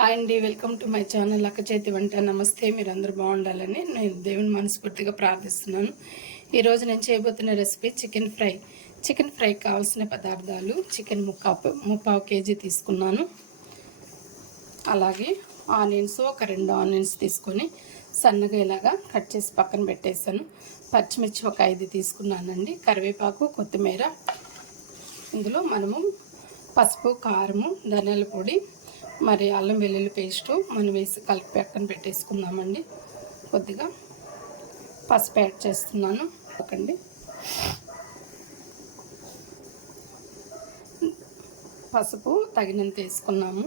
Hi అండి, welcome to my channel అక్క చేతి వంట. నమస్తే, మీరందరూ బాగుండాలని నేను దేవుని మనస్ఫూర్తిగా ప్రార్థిస్తున్నాను. ఈరోజు నేను చేయబోతున్న రెసిపీ చికెన్ ఫ్రై. చికెన్ ఫ్రైకి కావాల్సిన పదార్థాలు: చికెన్ ముప్పావు కేజీ తీసుకున్నాను. అలాగే ఆనియన్స్ ఒక 2 ఆనియన్స్ తీసుకొని సన్నగా ఇలాగా కట్ చేసి పక్కన పెట్టేసాను. పచ్చిమిర్చి ఒక 5 తీసుకున్నానండి. కరివేపాకు, కొత్తిమీర. ఇందులో మనము పసుపు, కారము, ధనియాల పొడి, మరి అల్లం వెల్లుల్లి పేస్టు మనం వేసి కలిపి పక్కన పెట్టేసుకుందామండి. కొద్దిగా పసుపు యాడ్ చేస్తున్నాను. ఒకండి పసుపు తగినంత వేసుకున్నాము.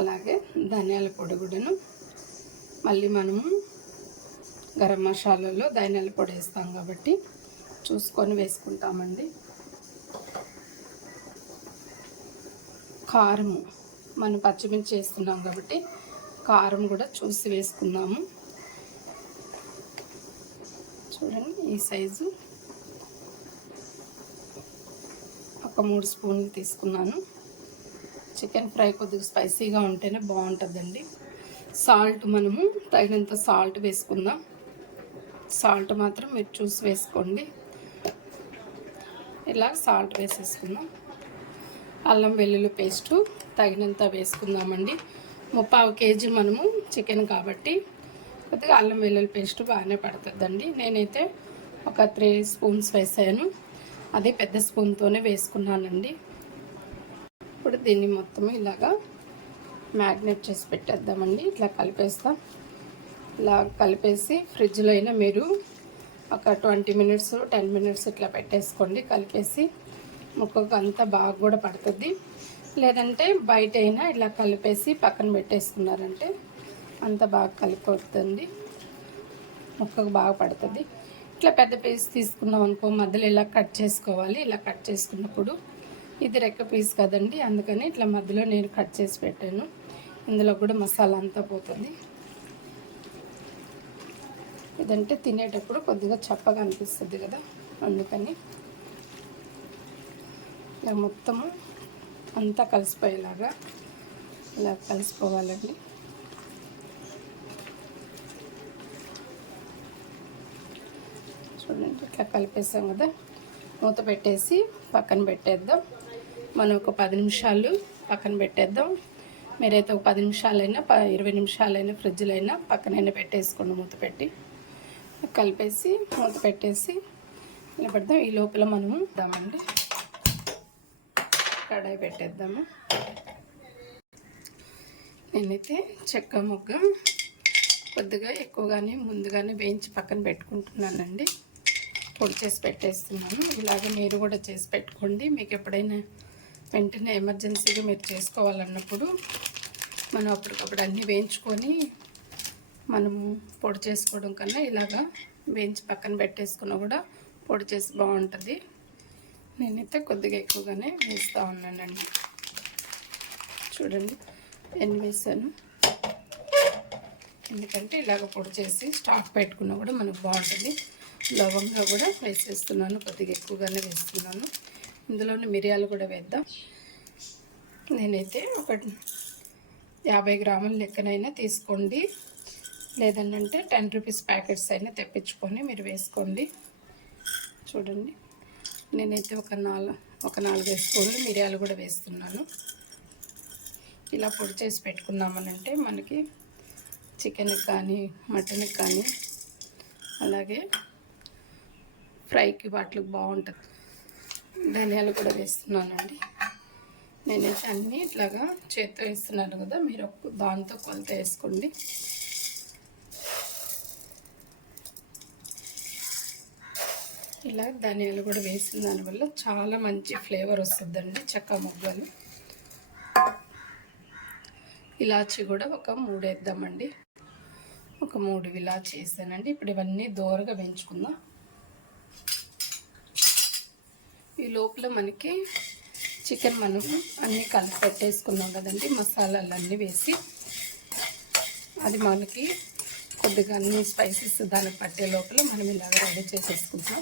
అలాగే ధనియాల పొడి కూడాను, మళ్ళీ మనము గరం మసాలాలో ధనియాల పొడి వేస్తాం కాబట్టి చూసుకొని వేసుకుంటామండి. కారము మనం పచ్చిమిర్చి వేస్తున్నాం కాబట్టి కారం కూడా చూసి వేసుకుందాము. చూడండి, ఈ సైజు ఒక 3 స్పూన్లు తీసుకున్నాను. చికెన్ ఫ్రై కొద్దిగా స్పైసీగా ఉంటేనే బాగుంటుందండి. సాల్ట్ మనము తగినంత సాల్ట్ వేసుకుందాం. సాల్ట్ మాత్రం మీరు చూసి వేసుకోండి. ఇలా సాల్ట్ వేసేసుకుందాం. అల్లం వెల్లుల్లి పేస్టు తగినంత వేసుకుందామండి. 3/4 కేజీ మనము చికెన్ కాబట్టి కొద్దిగా అల్లం వెల్లుల్లి పేస్ట్ బాగానే పడుతుందండి. నేనైతే ఒక 3 స్పూన్స్ వేసాను. అది పెద్ద స్పూన్తోనే వేసుకున్నానండి. ఇప్పుడు దీన్ని మొత్తం ఇలాగా మ్యాగ్నేట్ చేసి పెట్టేద్దామండి. ఇట్లా కలిపేస్తాం. ఇలా కలిపేసి ఫ్రిడ్జ్లో అయినా మీరు ఒక 20 మినిట్స్ 10 మినిట్స్ ఇట్లా పెట్టేసుకోండి. కలిపేసి ముక్కకు అంతా బాగా కూడా పడుతుంది. లేదంటే బయట అయినా ఇలా కలిపేసి పక్కన పెట్టేసుకున్నారంటే అంత బాగా కలిపోతుంది, ముక్కకు బాగా పడుతుంది. ఇట్లా పెద్ద పీస్ తీసుకున్నాం అనుకో, మధ్యలో ఇలా కట్ చేసుకోవాలి. ఇలా కట్ చేసుకున్నప్పుడు ఇది రెక్క పీస్ కదండి, అందుకని ఇట్లా మధ్యలో నేను కట్ చేసి పెట్టాను. ఇందులో కూడా మసాలా అంతా పోతుంది. ఇదంటే తినేటప్పుడు కొద్దిగా చప్పగా అనిపిస్తుంది కదా, అందుకని ఇలా మొత్తము అంతా కలిసిపోయేలాగా ఇలా కలిసిపోవాలండి. చూడండి, ఇట్లా కలిపేసాం కదా, మూత పెట్టేసి పక్కన పెట్టేద్దాం. మనం ఒక 10 నిమిషాలు పక్కన పెట్టేద్దాం. మీరైతే ఒక 10 నిమిషాలైనా 20 నిమిషాలైనా ఫ్రిడ్జ్లో అయినా పక్కనైనా పెట్టేసుకోండి. మూత పెట్టి కలిపేసి మూత పెట్టేసి ఇలా పెడదాం. ఈ లోపల మనము ఇద్దామండి, కడాయి పెట్టేద్దాము. నేనైతే చెక్క మొగ్గ కొద్దిగా ఎక్కువగానే ముందుగానే వేయించి పక్కన పెట్టుకుంటున్నానండి. పొడి చేసి పెట్టేస్తున్నాను. ఇలాగే మీరు కూడా చేసి పెట్టుకోండి. మీకు ఎప్పుడైనా వెంటనే ఎమర్జెన్సీగా మీరు చేసుకోవాలన్నప్పుడు మనం అప్పటికప్పుడు అన్నీ వేయించుకొని మనము పొడి చేసుకోవడం కన్నా ఇలాగా వేయించి పక్కన పెట్టేసుకున్నా కూడా పొడి చేసి బాగుంటుంది. నేనైతే కొద్దిగా ఎక్కువగానే వేస్తూ ఉన్నానండి. చూడండి ఎన్ని వేసాను. ఎందుకంటే ఇలాగ పొడి చేసి స్టాక్ పెట్టుకున్నా కూడా మనకు బాగుంటుంది. లవంగా కూడా వేసేస్తున్నాను, కొద్దిగా ఎక్కువగానే వేస్తున్నాను. ఇందులోనే మిరియాలు కూడా వేద్దాం. నేనైతే ఒక 50 గ్రాముల లెక్కనైనా తీసుకోండి, లేదంటే 10 రూపీస్ ప్యాకెట్స్ అయినా తెప్పించుకొని మీరు వేసుకోండి. చూడండి, నేనైతే ఒక 4 స్పూన్లు మిరియాలు కూడా వేస్తున్నాను. ఇలా పొడి చేసి పెట్టుకున్నామనంటే మనకి చికెన్కి కానీ మటన్కి కానీ అలాగే ఫ్రైకి వాటికి బాగుంటుంది. ధనియాలు కూడా వేస్తున్నానండి. నేనైతే అన్నీ ఇట్లాగా చేత్తో వేస్తున్నాను కదా, మీరు దాంతో కొలత వేసుకోండి. ఇలా ధనియాలు కూడా వేసిన దానివల్ల చాలా మంచి ఫ్లేవర్ వస్తుందండి. చెక్క మొగ్గలు, ఇలాచి కూడా ఒక 3 వేద్దామండి. ఒక 3 ఇలాచి వేసానండి. ఇప్పుడు ఇవన్నీ దోరగా వేయించుకుందాం. ఈ లోపల మనకి చికెన్ మనం అన్నీ కలిపి పెట్టేసుకున్నాం కదండి, మసాలాలు అన్నీ వేసి అది మనకి కొద్దిగా అన్ని స్పైసెస్ దానికి పట్టే లోపల మనం ఇలాగ రెడీ చేసేసుకుంటాం.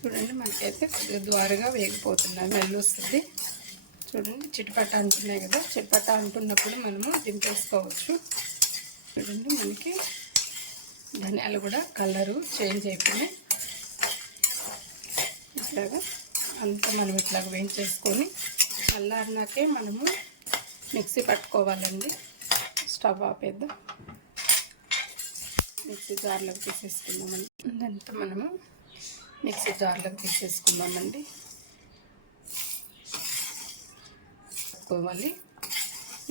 చూడండి, మనకైతే కొద్దిగా ద్వారగా వేగిపోతున్నాయి, మెల్లు వస్తుంది. చూడండి చిటపట అంటున్నాయి కదా, చిటపట అంటున్నప్పుడు మనము దింపేసుకోవచ్చు. చూడండి మనకి ధనియాలు కూడా కలరు చేంజ్ అయిపోయినాయి. ఇట్లాగా అంతా మనం ఇట్లాగ వేయించేసుకొని చల్లారినాకే మనము మిక్సీ పట్టుకోవాలండి. స్టవ్ ఆపేద్దాం, మిక్సీ జార్లోకి తీసేసుకుందామండి. ఇదంతా మనము మిక్సీ జార్లోకి తీసేసుకుందామండి. పట్టుకోవాలి,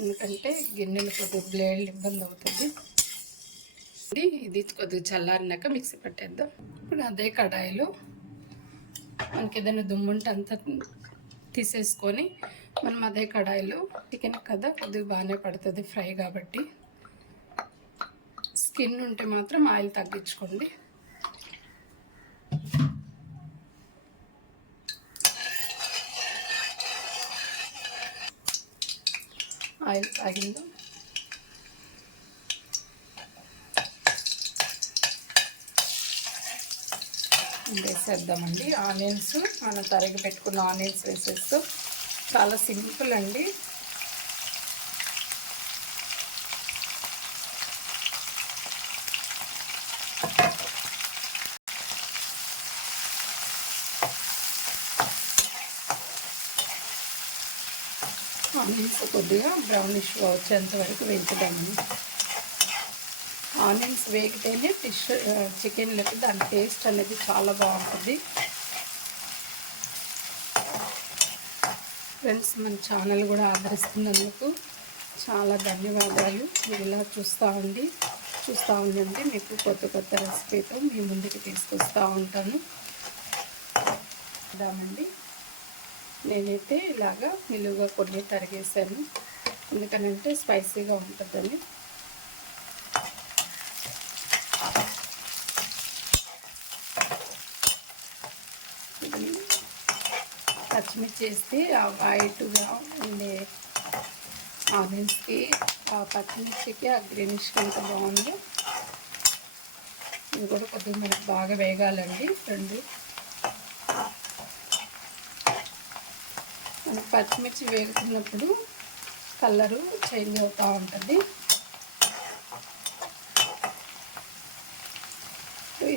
ఎందుకంటే గిన్నెలు కొద్దిగా బ్లేడ్ ఇబ్బంది అవుతుంది. ఇది కొద్దిగా చల్లారినాక మిక్సీ పట్టేద్దాం. ఇప్పుడు అదే కడాయిలో మనకి ఏదైనా దుమ్ము ఉంటే అంతా తీసేసుకొని మనం అదే కడాయిలో చికెన్ కదా కొద్దిగా బాగానే పడుతుంది ఫ్రై కాబట్టి. స్కిన్ ఉంటే మాత్రం ఆయిల్ తగ్గించుకోండి. ఆయిల్ తాగిందో వేసేద్దామండి. ఆనియన్స్ మనం తరిగి పెట్టుకున్న ఆనియన్స్ వేసేస్తూ చాలా సింపుల్ అండి. ఆనియన్స్ కొద్దిగా బ్రౌనిష్గా వచ్చేంత వరకు వేయించదామండి. ఆనియన్స్ వేగితేనే చికెన్లకి దాని టేస్ట్ అనేది చాలా బాగుంటుంది. ఫ్రెండ్స్, మన ఛానల్ కూడా ఆదరిస్తున్నందుకు చాలా ధన్యవాదాలు. మీరు ఇలా చూస్తూ ఉండండి. మీకు కొత్త కొత్త రెసిపీతో మీ ముందుకు తీసుకొస్తూ ఉంటాను. దామండి నేనైతే ఇలాగా నిలువుగా కొన్ని తరిగేసాను, ఎందుకనంటే స్పైసీగా ఉంటుందని. పచ్చిమిర్చి వేస్తే ఆ వైట్గా ఉండే ఆనియన్స్కి, ఆ పచ్చిమిర్చికి ఆ గ్రీనిష్ ఎంత బాగుంది. ఇది కూడా కొద్దిగా మనకు బాగా వేగాలండి. రెండు మనకు పచ్చిమిర్చి వేగుతున్నప్పుడు కలరు చేంజ్ అవుతూ ఉంటుంది.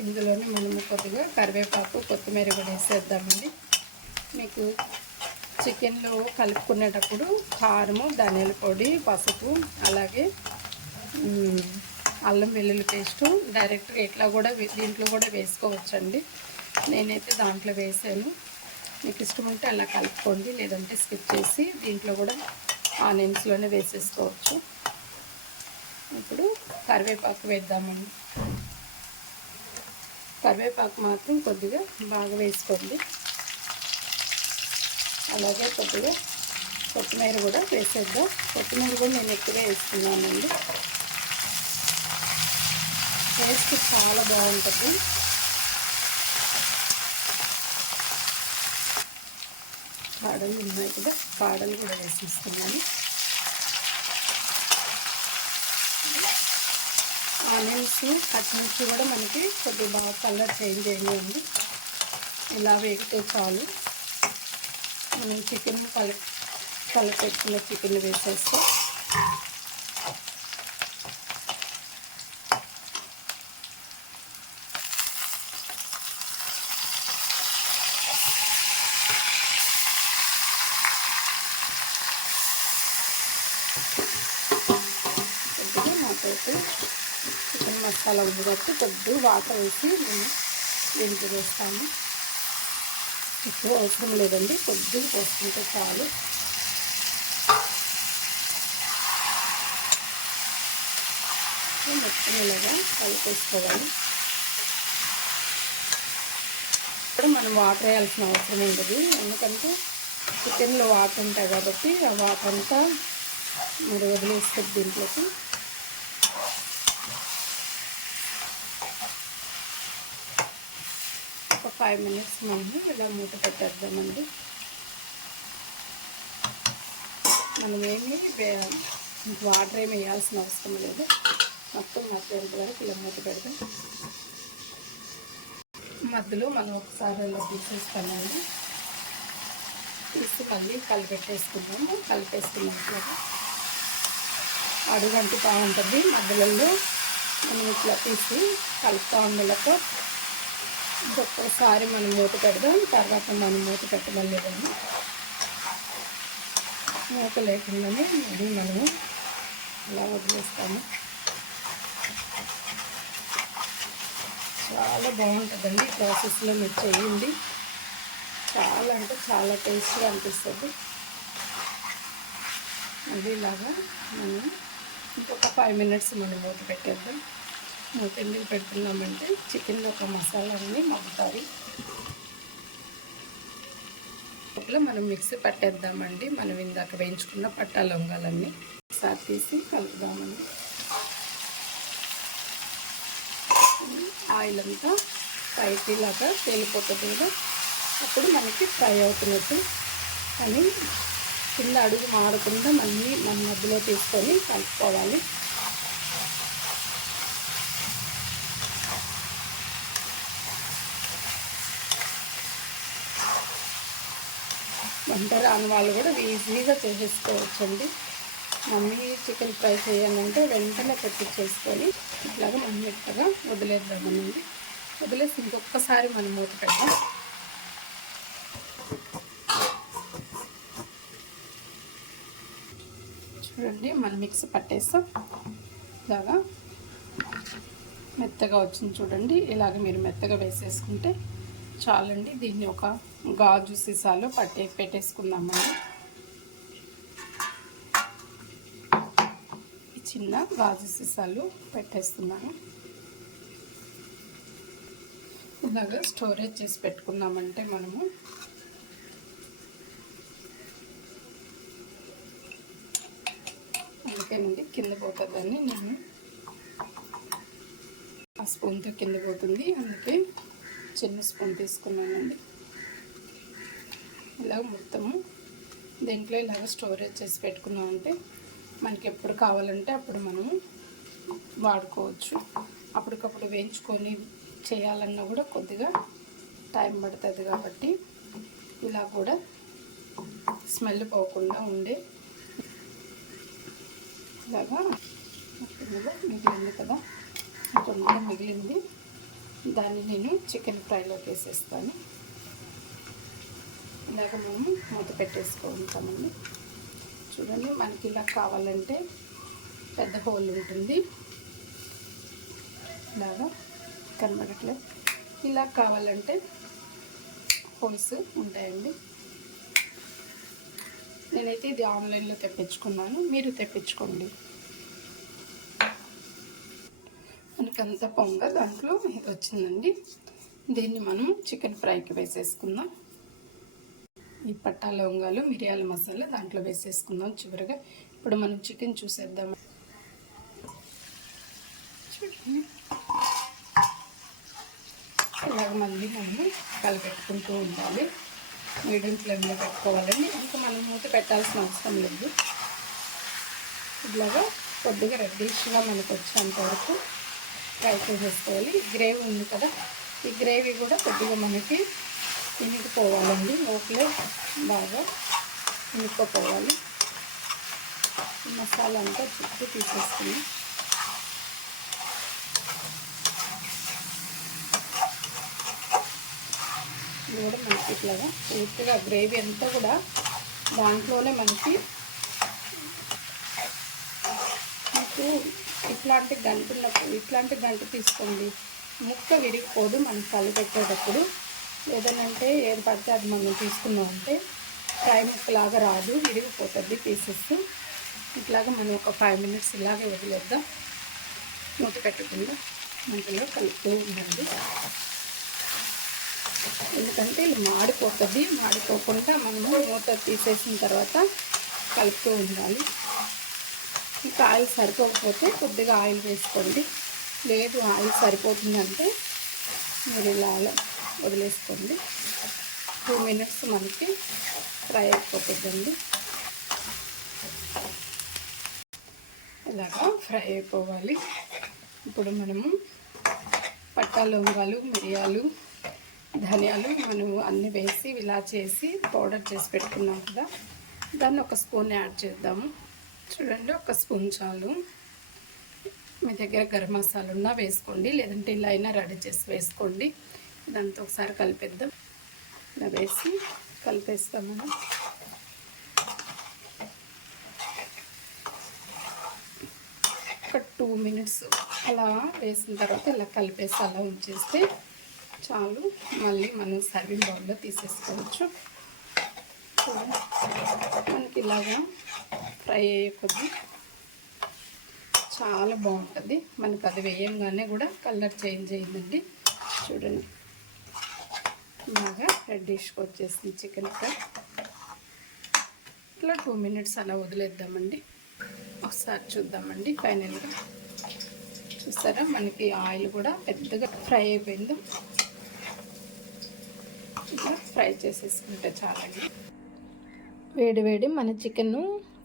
ఇందులోనే మనము కొద్దిగా కరివేపాకు, కొత్తిమీర కూడా వేసేద్దామండి. మీకు చికెన్లో కలుపుకునేటప్పుడు కారము, ధనియాల పొడి, పసుపు, అలాగే అల్లం వెల్లుల్లి పేస్టు డైరెక్ట్గా ఇట్లా కూడా దీంట్లో కూడా వేసుకోవచ్చండి. నేనైతే దాంట్లో వేసాను. మీకు ఇష్టం ఉంటే అలా కలుపుకోండి, లేదంటే స్కిప్ చేసి దీంట్లో కూడా ఆనియన్స్లోనే వేసేసుకోవచ్చు. ఇప్పుడు కరివేపాకు వేద్దామండి. కరివేపాకు మాత్రం కొద్దిగా బాగా వేసుకోండి. అలాగే కొద్దిగా కొత్తిమీర కూడా వేసేద్దాం. కొత్తిమీర కూడా నేను ఎక్కువే వేసుకున్నానండి. టేస్ట్ చాలా బాగుంటుంది. కాడలు ఉన్నాయి కదా, కాడలు కూడా వేసేస్తున్నాను. ఆనియన్స్, పచ్చిమిర్చి కూడా మనకి కొద్దిగా బాగా కలర్ చేంజ్ అయ్యింది. ఇలా వేగితే చాలు. మనం చికెన్ కలిపెట్టుకున్న చికెన్ వేసేస్తాం. కొద్దిగా నాకైతే చికెన్ మసాలా ఉంది కాబట్టి కొద్దిగా వాటర్ వేసి నేను దీనికి వేస్తాను. ఎక్కువ అవసరం లేదండి, కొద్దిగా పోసుకుంటే చాలు. మొత్తం ఇలాగా కలిపేసుకోవాలి. ఇప్పుడు మనం వాటర్ వేయాల్సిన అవసరం ఉండదు, ఎందుకంటే చికెన్లో వాటర్ ఉంటాయి కాబట్టి ఆ వాటర్ అంతా మరి వదిలేస్తుంది దీంట్లోకి. ఒక 5 minutes మనం ఇలా మూత పెట్టేద్దామండి. మనం వాటర్ ఏమి వేయాల్సిన అవసరం లేదు. మొత్తం మధ్యంత వరకు ఇలా మూత పెడదాం. మధ్యలో మనం ఒకసారి ఇలా తీసేస్తామండి. తీసి మళ్ళీ కలిపెట్టేసుకుందాము. కలిపేసుకున్నాక అడుగంటి బాగుంటుంది. మధ్యలో మనం ఇట్లా తీసి కలుపుతూ ఉండలతో ఇంకొకసారి మనం మూత పెడదాం. తర్వాత మనం మూత పెట్టమలేదని మూత లేకుండానే మళ్ళీ మనము అలా వదిలేస్తాము. చాలా బాగుంటుందండి ఈ ప్రాసెస్లో మీరు చేయండి. చాలా అంటే చాలా టేస్ట్గా అనిపిస్తుంది. మళ్ళీ ఇలాగా మనం ఇంకొక 5 మినిట్స్ మనం మూత పెట్టేద్దాం. మూత ఎందుకు పెడుతున్నామంటే చికెన్లో ఒక మసాలా అన్నీ మగ్గుతాయి. అట్లా మనం మిక్సీ పట్టేద్దామండి. మనం ఇందాక వేయించుకున్న పట్టా లవంగాలన్నీ ఒకసారి తీసి కలుపుదామండి. ఆయిల్ అంతా పైకి లాగా తేలిపోతుంది కదా, అప్పుడు మనకి ఫ్రై అవుతున్నట్టు. అని కింద అడుగు మారకుండా మళ్ళీ మన మధ్యలో తీసుకొని కలుపుకోవాలి. వంట రాని వాళ్ళు కూడా ఈజీగా చేసేసుకోవచ్చండి. మమ్మీ చికెన్ ఫ్రై చేయాలంటే వెంటనే పెట్టించేసుకొని ఇట్లాగా మనం మెత్తగా వదిలేద్దామనండి. వదిలేసి ఇంకొకసారి మనం మూత పెడదాం. చూడండి మనం మిక్సీ పట్టేస్తాం. ఇలాగా మెత్తగా వచ్చింది చూడండి. ఇలాగ మీరు మెత్తగా వేసేసుకుంటే చాలండి. దీన్ని ఒక గాజు సీసాలో పెట్టేసుకుందామండి. చిన్న గాజు సీసాలు పెట్టేస్తున్నాను. ఇలాగా స్టోరేజ్ చేసి పెట్టుకున్నామంటే మనము అందుకేనండి కింద పోతుందని నేను ఆ స్పూన్తో కింద పోతుంది, అందుకే చిన్న స్పూన్ తీసుకున్నానండి. ఇలాగ మొత్తము దీంట్లో ఇలాగ స్టోరేజ్ చేసి పెట్టుకున్నామంటే మనకి ఎప్పుడు కావాలంటే అప్పుడు మనము వాడుకోవచ్చు. అప్పటికప్పుడు వేయించుకొని చేయాలన్నా కూడా కొద్దిగా టైం పడుతుంది కాబట్టి ఇలా కూడా స్మెల్ పోకుండా ఉండే ఇలాగా మిగిలింది కదా, కొంచెం మిగిలింది. దాన్ని నేను చికెన్ ఫ్రైలోకి వేసేస్తాను. ఇలాగ మేము మూత పెట్టేసుకుంటామండి. చూడండి మనకి ఇలా కావాలంటే పెద్ద హోల్ ఉంటుంది, ఇలాగా కనబడట్లే. ఇలా కావాలంటే హోల్స్ ఉంటాయండి. నేనైతే ఇది ఆన్లైన్లో తెప్పించుకున్నాను, మీరు తెప్పించుకోండి. మనకంత పొంగ దాంట్లో ఇది వచ్చిందండి. దీన్ని మనం చికెన్ ఫ్రైకి వేసేసుకుందాం. ఈ పట్టా లవంగాలు మిరియాల మసాలా దాంట్లో వేసేసుకుందాం చివరిగా. ఇప్పుడు మనం చికెన్ చూసేద్దాం. చూడండి ఇలాగ మళ్ళీ మనము కలిపెట్టుకుంటూ ఉండాలి. మీడియం ఫ్లేమ్లో పెట్టుకోవాలండి. ఇంకా మనం మూత పెట్టాల్సిన అవసరం లేదు. ఇలాగా కొద్దిగా రెడ్డిష్గా మనకు వచ్చేంత వరకు ఫ్రై చేసేసుకోవాలి. గ్రేవీ ఉంది కదా, ఈ గ్రేవీ కూడా కొద్దిగా మనకి ఇనికిపోవాలండి. లోపలే బాగా ఇనికిపోవాలి. మసాలా అంతా చుట్టూ తీసేసుకుని ఇది కూడా మనకి ఇట్లాగా పూర్తిగా గ్రేవీ అంతా కూడా దాంట్లోనే మనకి మీకు ఇట్లాంటి గంట తీసుకోండి. ముక్క విరిగిపోదు మనం కలిపెట్టేటప్పుడు. లేదనంటే ఏది పడితే అది మనం తీసుకున్నామంటే ఫ్రై ముక్కలాగా రాదు, విరిగిపోతుంది పీసెస్. ఇట్లాగా మనం ఒక 5 మినిట్స్ ఇలాగే వదిలేద్దాం. మూత పెట్టకుండా మంటలో కలుపుతూ ఉండండి. ఎందుకంటే ఇది మాడిపోతుంది. మాడిపోకుండా మనము మూత తీసేసిన తర్వాత కలుపుతూ ఉండాలి. ఇంకా ఆయిల్ సరిపోకపోతే కొద్దిగా ఆయిల్ వేసుకోండి. లేదు ఆయిల్ సరిపోతుందంటే మీరు ఇలా వదిలేసుకోండి. 2 మినిట్స్ మనకి ఫ్రై అయిపోతుందండి. ఇలాగా ఫ్రై అయిపోవాలి. ఇప్పుడు మనము పట్టా లవంగాలు మిరియాలు ధనియాలు మనం అన్నీ వేసి ఇలా చేసి పౌడర్ చేసి పెట్టుకున్నాం కదా, దాన్ని ఒక స్పూన్ యాడ్ చేద్దాము. చూడండి, ఒక స్పూన్ చాలు. మీ దగ్గర గరం మసాలా ఉన్నా వేసుకోండి, లేదంటే ఇలా అయినా రెడీ చేసి వేసుకోండి. ఇదంతా ఒకసారి కలిపేద్దాం. ఇలా వేసి కలిపేస్తాం మనం. ఒక 2 మినిట్స్ అలా వేసిన తర్వాత ఇలా కలిపేసి అలా ఉంచేస్తే చాలు. మళ్ళీ మనం సర్వింగ్ బౌల్లో తీసేసుకోవచ్చు. మనకి ఇలాగా ఫ్రై అయ్యే కొద్దీ చాలా బాగుంటుంది. మనకు అది వేయంగానే కూడా కలర్ చేంజ్ అయిందండి. చూడండి, బాగా రెడ్డిష్గా వచ్చేసింది చికెన్ ఫ్రై. ఇట్లా 2 మినిట్స్ అలా వదిలేద్దామండి. ఒకసారి చూద్దామండి. ఫైనల్గా చూస్తారా, మనకి ఆయిల్ కూడా పెద్దగా ఫ్రై అయిపోయింది. ఇలా ఫ్రై చేసేసుకుంటే చాలండి. వేడి వేడి మన చికెన్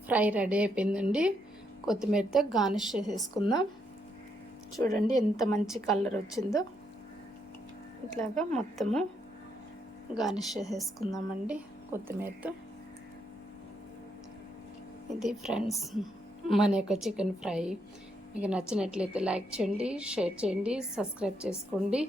ఫ్రై రెడీ అయిపోయిందండి. కొత్తిమీరతో గార్నిష్ చేసేసుకుందాం. చూడండి ఎంత మంచి కలర్ వచ్చిందో. ఇట్లాగా మొత్తము గార్నిష్ చేసేసుకుందామండి కొత్తిమీరతో. ఇది ఫ్రెండ్స్ మన యొక్క చికెన్ ఫ్రై. మీకు నచ్చినట్లయితే లైక్ చేయండి, షేర్ చేయండి, సబ్స్క్రైబ్ చేసుకోండి.